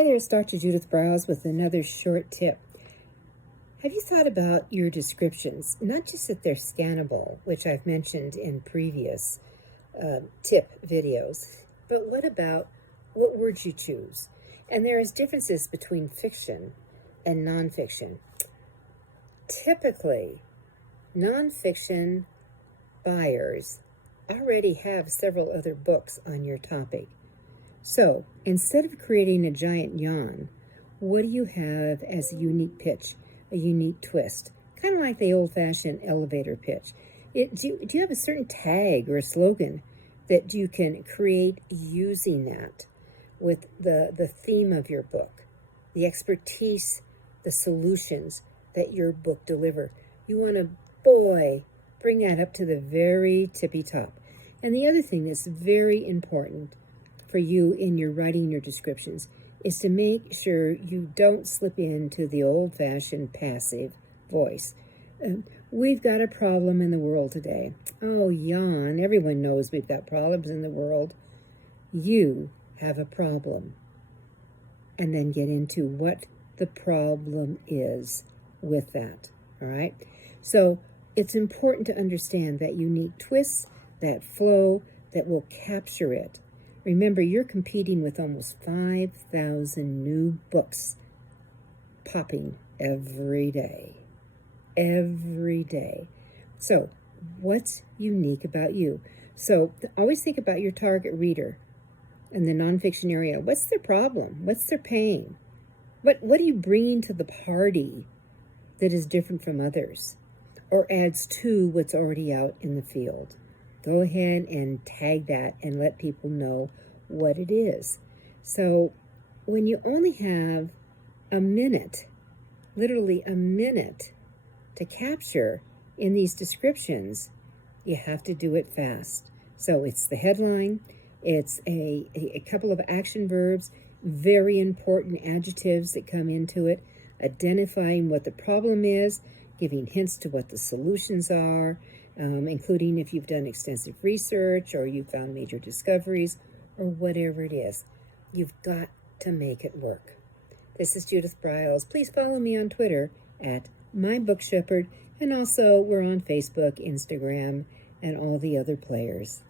Hi there, it's Dr. Judith Briles with another short tip. Have you thought about your descriptions? Not just that they're scannable, which I've mentioned in previous tip videos, but what about what words you choose? And there is differences between fiction and nonfiction. Typically, nonfiction buyers already have several other books on your topic. So, instead of creating a giant yawn, what do you have as a unique pitch, a unique twist? Kind of like the old-fashioned elevator pitch. Do you have a certain tag or a slogan that you can create using that with the theme of your book, the expertise, the solutions that your book deliver? You want to, bring that up to the very tippy top. And the other thing that's very important for you in your writing your descriptions is to make sure you don't slip into the old-fashioned passive voice. We've got a problem in the world today. Oh, yawn. Everyone knows we've got problems in the world. You have a problem. And then get into what the problem is with that. All right? So it's important to understand that unique twist, that flow that will capture it. Remember, you're competing with almost 5,000 new books popping every day. Every day. So, what's unique about you? So, always think about your target reader in the nonfiction area. What's their problem? What's their pain? What are you bringing to the party that is different from others or adds to what's already out in the field? Go ahead and tag that and let people know what it is. So when you only have a minute, literally a minute to capture in these descriptions, you have to do it fast. So it's the headline, it's a couple of action verbs, very important adjectives that come into it, identifying what the problem is, giving hints to what the solutions are, including if you've done extensive research or you've found major discoveries or whatever it is. You've got to make it work. This is Judith Briles. Please follow me on Twitter at MyBookShepherd, and also we're on Facebook, Instagram, and all the other players.